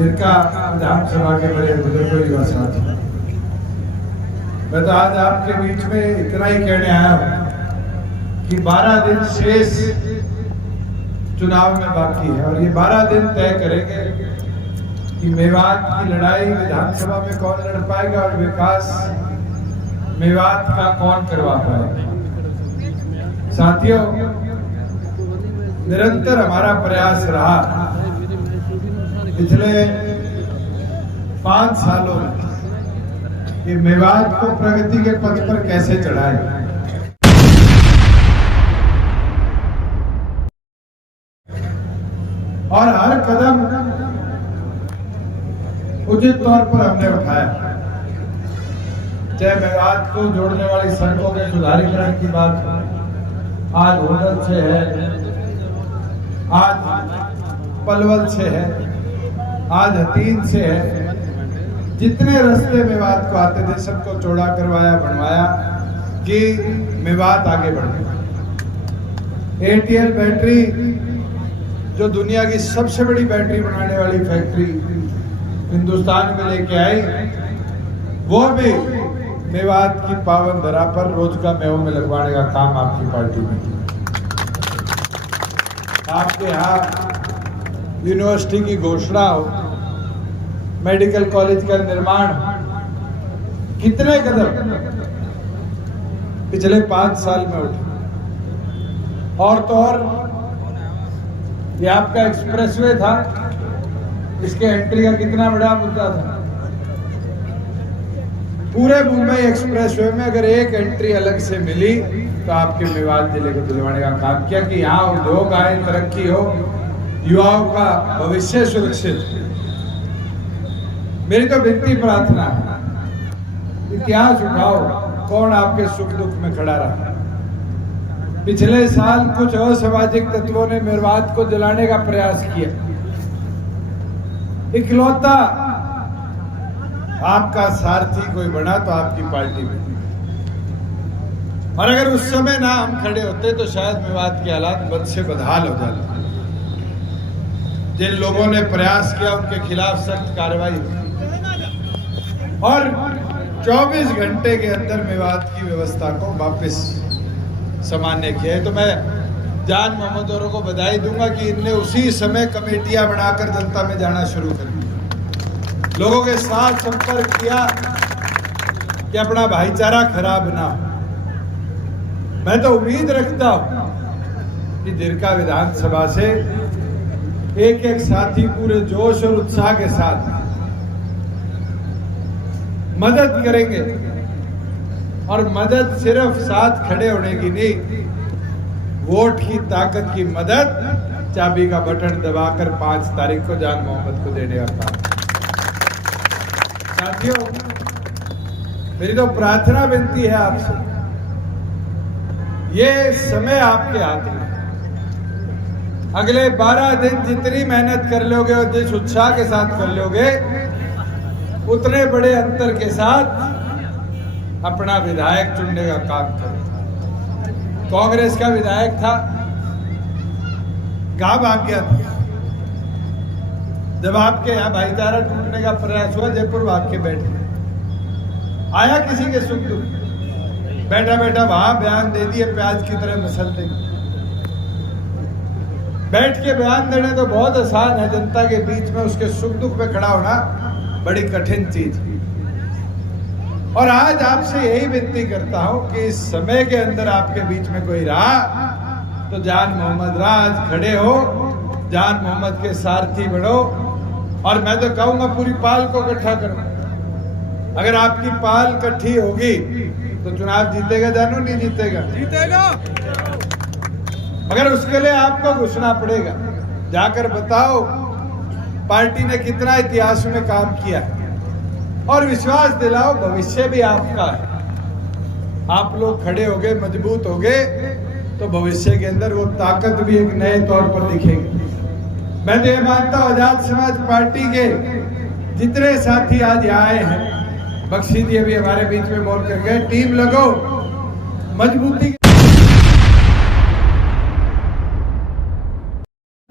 जिनका विधानसभा के बड़े बुजुर्गों युवा साथी, मैं तो आज आपके बीच में इतना ही कहने आया हूं कि 12 दिन शेष चुनाव में बाकी है और ये 12 दिन तय करेंगे कि मेवात की लड़ाई विधानसभा में कौन लड़ पाएगा और विकास मेवात का कौन करवा पाएगा। साथियों, निरंतर हमारा प्रयास रहा पिछले 5 सालों में कि मेवात को प्रगति के पथ पर कैसे चढ़ाए। और हर कदम उचित तौर पर हमने उठाया, चाहे मेवात को जोड़ने वाली सड़कों के सुधारीकरण की बात हो, आज होडल से है, आज पलवल से है, आज हतीन से है, जितने रास्ते मेवात को आते थे सबको चौड़ा करवाया, बनवाया कि मेवात आगे बढ़े। एटीएल बैटरी जो दुनिया की सबसे बड़ी बैटरी बनाने वाली फैक्ट्री हिंदुस्तान में लेके आई, वो भी मेवात की पावन धरा पर रोज का मेव में लगवाने का काम आपकी पार्टी में किया। आपके यहाँ यूनिवर्सिटी की घोषणा हो, मेडिकल कॉलेज का निर्माण, कितने कदम पिछले 5 साल में उठे। और तो और ये आपका एक्सप्रेसवे था, इसके एंट्री का कितना बड़ा मुद्दा था। पूरे मुंबई एक्सप्रेसवे में अगर एक एंट्री अलग से मिली तो आपके मेवात जिले को दिलवाने का काम किया कि यहाँ उद्योग आए, तरक्की हो, युवाओं का भविष्य सुरक्षित। मेरी तो विनती प्रार्थना है, इतिहास उठाओ, कौन आपके सुख दुख में खड़ा रहा। पिछले साल कुछ असामाजिक तत्वों ने मेवात को जलाने का प्रयास किया। इकलौता आपका सारथी कोई बना तो आपकी पार्टी में, और अगर उस समय ना हम खड़े होते तो शायद मेवात के हालात बद से बदहाल हो जाते। जिन लोगों ने प्रयास किया उनके खिलाफ सख्त कार्रवाई और 24 घंटे के अंदर मेवात की व्यवस्था को वापस सामान्य किया है। तो मैं जान मोहम्मद औरों को बधाई दूंगा कि इनने उसी समय कमेटियां बनाकर जनता में जाना शुरू कर दिया, लोगों के साथ संपर्क किया कि अपना भाईचारा खराब ना हो। मैं तो उम्मीद रखता हूं कि जिरका विधानसभा से एक एक साथी पूरे जोश और उत्साह के साथ मदद करेंगे, और मदद सिर्फ साथ खड़े होने की नहीं, वोट की ताकत की मदद, चाबी का बटन दबाकर 5 तारीख को जान मोहम्मद को देने का काम। साथियों, मेरी तो प्रार्थना विनती है आपसे, ये समय आपके हाथ में। अगले 12 दिन जितनी मेहनत कर लोगे और जिस उत्साह के साथ कर लोगे, उतने बड़े अंतर के साथ अपना विधायक चुनने का काम करो। कांग्रेस का विधायक था, कहाँ भाग गया था? जब आपके यहाँ भाईचारा टूटने का प्रयास हुआ, जयपुर भाग के बैठे, आया किसी के सुख दुख, बैठा बैठा वहां बयान दे दिए, प्याज की तरह मसलते। बैठ के बयान देने तो बहुत आसान है, जनता के बीच में उसके सुख दुख पे खड़ा होना बड़ी कठिन चीज। और आज आपसे यही विनती करता हूं कि इस समय के अंदर आपके बीच में कोई रहा तो जान मोहम्मद रहा, आज खड़े हो, जान मोहम्मद के सारथी बनो। और मैं तो कहूंगा पूरी पाल को इकट्ठा करो। अगर आपकी पाल इकट्ठी होगी तो चुनाव जीतेगा जानू, नहीं जीतेगा? जीतेगा। मगर उसके लिए आपको घुसना पड़ेगा, जाकर बताओ पार्टी ने कितना इतिहास में काम किया है, और विश्वास दिलाओ भविष्य भी आपका है। आप लोग खड़े हो गए, मजबूत हो गए, तो भविष्य के अंदर वो ताकत भी एक नए तौर पर दिखेगी। मैं तो ये मानता हूं, आजाद समाज पार्टी के जितने साथी आज यहाँ आए हैं, बख्शी जी अभी हमारे बीच में बोल कर गए, टीम लगो, मजबूती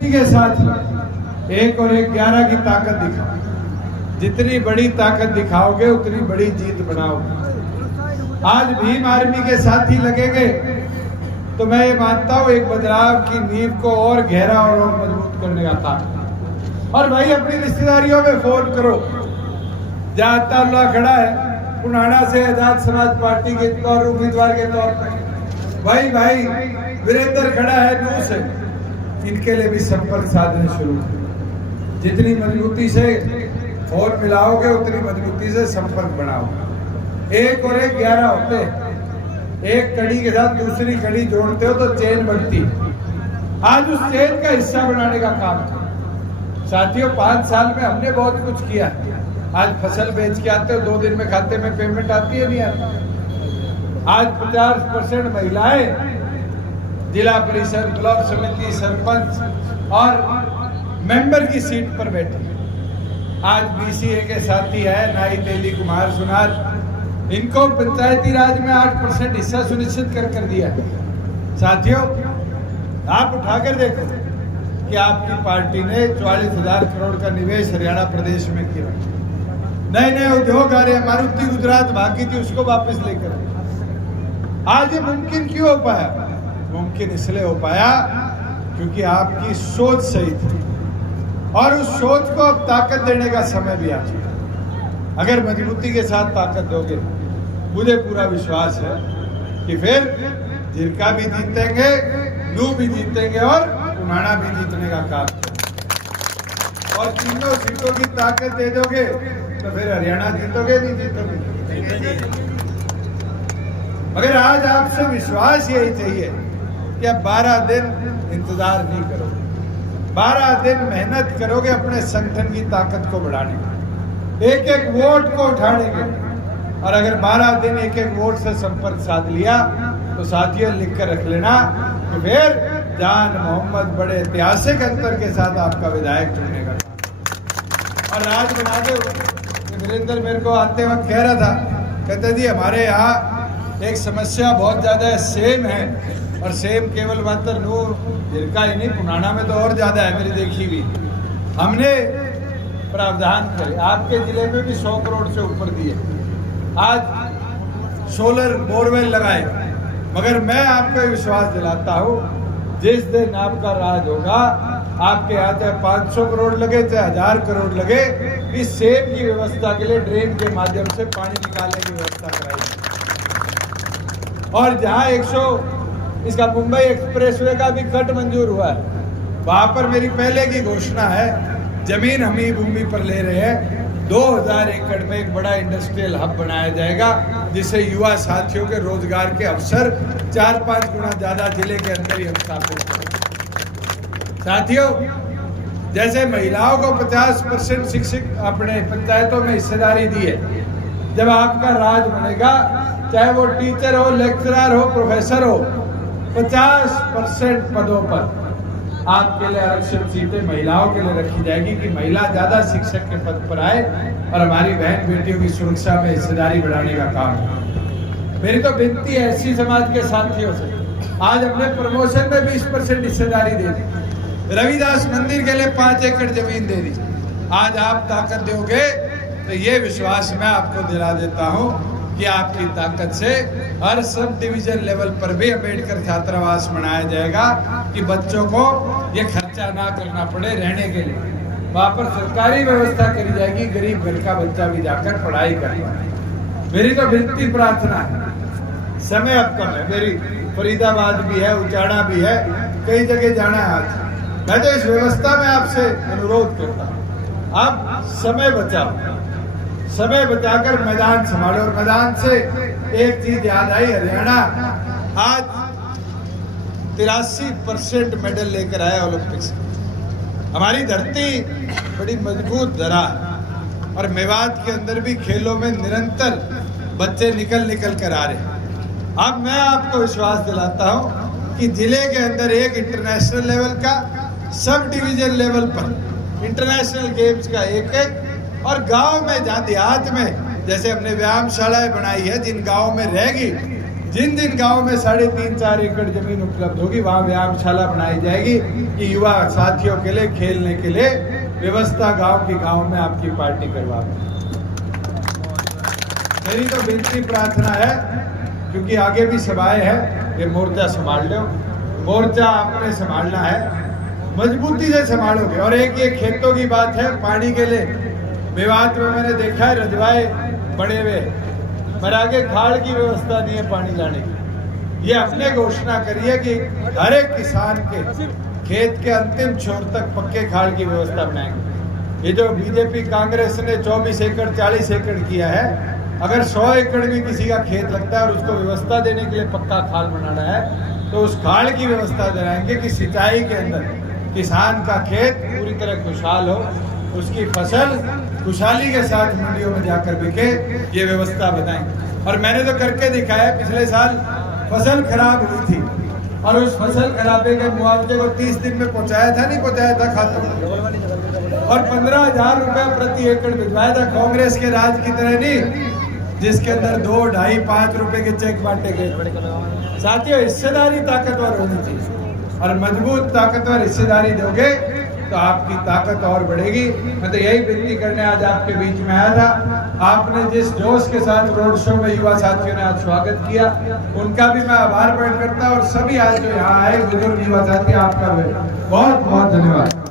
के साथ 1 और 1 11 की ताकत दिखाओ। जितनी बड़ी ताकत दिखाओगे उतनी बड़ी जीत बनाओगे। आज भीम आर्मी के साथी लगेंगे तो मैं ये मानता हूं एक बदलाव की नींव को और गहरा और मजबूत करने का काम। और भाई अपनी रिश्तेदारियों में फोन करो। जहाँ अल्लाह खड़ा है पुनाड़ा से आजाद समाज पार्टी के तौर उम्मीदवार के तौर पर, भाई वीरेंद्र खड़ा है नू से, इनके लिए भी संपर्क साधने शुरू करो। जितनी मजबूती से फोन मिलाओगे उतनी मजबूती से संपर्क बनाओगे। 1 और 1 11 होते हैं। एक कड़ी के साथ दूसरी कड़ी जोड़ते हो तो चेन बनती। आज उस चेन का हिस्सा बनाने का काम है। साथियों 5 साल में हमने बहुत कुछ किया। आज फसल बेच के आते हो 2 दिन में खाते में पेमेंट आती है नहीं आती। आज 50% महिलाएं जिला परिषद, ब्लॉक समिति, सरपंच और मेंबर की सीट पर बैठी। आज बीसीए के साथी है नाई तेली कुमार सुनार, इनको पंचायती राज में 8% हिस्सा सुनिश्चित कर दिया। साथियों आप उठाकर देखो कि आपकी पार्टी ने 44,000 करोड़ का निवेश हरियाणा प्रदेश में किया। नए उद्योग आ रहे हैं। मारुति गुजरात भागी थी उसको वापस लेकर। आज ये मुमकिन क्यों हो पाया? मुमकिन इसलिए हो पाया क्योंकि आपकी सोच सही थी और उस सोच को अब ताकत देने का समय भी आ चुका। अगर मजबूती के साथ ताकत दोगे, मुझे पूरा विश्वास है कि फिर जिरका भी जीतेंगे, लू भी जीतेंगे और पुनाड़ा भी जीतने का काम करेंगे। और तीनों सीटों की ताकत दे दोगे तो फिर हरियाणा जीतोगे नहीं जीतोगे। मगर आज आपसे विश्वास यही चाहिए कि अब 12 दिन इंतजार नहीं करोगे, 12 दिन मेहनत करोगे अपने संगठन की ताकत को बढ़ाने के, एक वोट को उठाने के। और अगर 12 दिन एक वोट से संपर्क साध लिया तो साथियों लिख कर रख लेना कि फिर जान मोहम्मद बड़े ऐतिहासिक अंतर के साथ आपका विधायक चुनने का और राज बना दे। वीरेंद्र मेरे को आते वक्त कह रहा था, कहते जी हमारे यहाँ एक समस्या बहुत ज्यादा है, सेम है। और सेम केवल मात्र नूर जिरका ही नहीं, पुनाड़ा में तो और ज्यादा है मेरी देखी भी। हमने प्रावधान करे, आपके जिले में भी 100 करोड़ से ऊपर दिए। आज सोलर बोरवेल लगाए। मगर मैं आपको विश्वास दिलाता हूँ जिस दिन आपका राज होगा, आपके यहाँ चाहे 500 करोड़ लगे चाहे 1000 करोड़ लगे, इस सेब की व्यवस्था के लिए ड्रेन के माध्यम से पानी निकालने की व्यवस्था कराई। और जहाँ इसका मुंबई एक्सप्रेसवे का भी कट मंजूर हुआ है, वहां पर मेरी पहले की घोषणा है, जमीन हम ही भूमि पर ले रहे हैं। 2000 एकड़ में एक बड़ा इंडस्ट्रियल हब बनाया जाएगा जिससे युवा साथियों के रोजगार के अवसर 4-5 गुना ज्यादा जिले के अंदर ही हम स्थापित करेंगे। साथियों जैसे महिलाओं को 50% शिक्षित अपने पंचायतों में हिस्सेदारी दी है, जब आपका राज बनेगा चाहे वो टीचर हो, लेक्चरर हो, प्रोफेसर हो, 50% पदों पर आपके लिए आरक्षित सीटें महिलाओं के लिए रखी जाएगी कि महिला ज्यादा शिक्षक के पद पर आए और हमारी बहन बेटियों की सुरक्षा में हिस्सेदारी बढ़ाने का काम है। मेरी तो विनती है एससी समाज के साथियों से, आज हमने प्रमोशन में 20% हिस्सेदारी दे दी। रविदास मंदिर के लिए 5 एकड़ जमीन दे दी। आज आप ताकत दोगे तो ये विश्वास मैं आपको दिला देता हूँ कि आपकी ताकत से हर सब डिवीजन लेवल पर भी अम्बेडकर छात्रावास बनाया जाएगा कि बच्चों को ये खर्चा ना करना पड़े रहने के लिए। वहाँ पर सरकारी व्यवस्था करी जाएगी, गरीब घर का बच्चा भी जाकर पढ़ाई करेगा। मेरी तो विनती प्रार्थना है, समय अब कम है, मेरी फरीदाबाद भी है, उचाड़ा भी है, कई जगह जाना है। आज मैं तो इस व्यवस्था में आपसे अनुरोध करता हूँ, आप समय बचाओ, समय बचाकर मैदान संभालो। और मैदान से एक चीज याद आई, हरियाणा आज 83% मेडल लेकर आया ओलंपिक्स। हमारी धरती बड़ी मजबूत धरा है और मेवात के अंदर भी खेलों में निरंतर बच्चे निकल कर आ रहे हैं। अब मैं आपको विश्वास दिलाता हूं कि जिले के अंदर एक इंटरनेशनल लेवल का, सब डिवीजन लेवल पर इंटरनेशनल गेम्स का एक और गांव में जहाँ देहात में जैसे हमने व्यायामशालाएं बनाई है, जिन गाँव में रहेगी, जिन गाँव में 3.5-4 एकड़ जमीन उपलब्ध होगी वहाँ व्यायामशाला बनाई जाएगी कि युवा साथियों के लिए खेलने के लिए व्यवस्था गांव की गांव में आपकी पार्टी करवा दें। मेरी तो विनती प्रार्थना है, क्योंकि आगे भी सभाएं हैं, ये मोर्चा संभाल लो। मोर्चा आपने संभालना है, मजबूती से संभालोगे। और एक ये खेतों की बात है, पानी के लिए विवाद में मैंने देखा है रजवाए बड़े हुए, पर आगे खाड़ की व्यवस्था नहीं है पानी लाने की। ये अपने घोषणा करिए कि हर एक किसान के खेत के अंतिम छोर तक पक्के खाड़ की व्यवस्था बनाएंगे। ये जो बीजेपी कांग्रेस ने 24 एकड़ 40 एकड़ किया है, अगर 100 एकड़ में किसी का खेत लगता है और उसको व्यवस्था देने के लिए पक्का खाल बनाना है, तो उस खाल की व्यवस्था दिलाएंगे कि सिंचाई के अंदर किसान का खेत पूरी तरह खुशहाल हो, उसकी फसल खुशहाली के साथ मंडियों में जाकर बिके, ये व्यवस्था बताएंगे। और मैंने तो करके दिखाया, पिछले साल फसल खराब हुई थी और उस फसल खराबे के मुआवजे को 30 दिन में पहुंचाया था, नहीं पहुंचाया था खातों में, और 15,000 रुपया प्रति एकड़ भिजवाया था। कांग्रेस के राज की तरह नहीं, जिसके अंदर 2, 2.5, 5 रुपए के चेक बांटे गए। साथियों, हिस्सेदारी ताकतवर होनी चाहिए, और मजबूत ताकतवर हिस्सेदारी दोगे तो आपकी ताकत और बढ़ेगी। मैं तो यही विनती करने आज आपके बीच में आया था। आपने जिस जोश के साथ रोड शो में युवा साथियों ने आज स्वागत किया, उनका भी मैं आभार प्रकट करता, और सभी आज जो यहाँ आए बुजुर्ग युवा साथी, आपका भी बहुत बहुत धन्यवाद।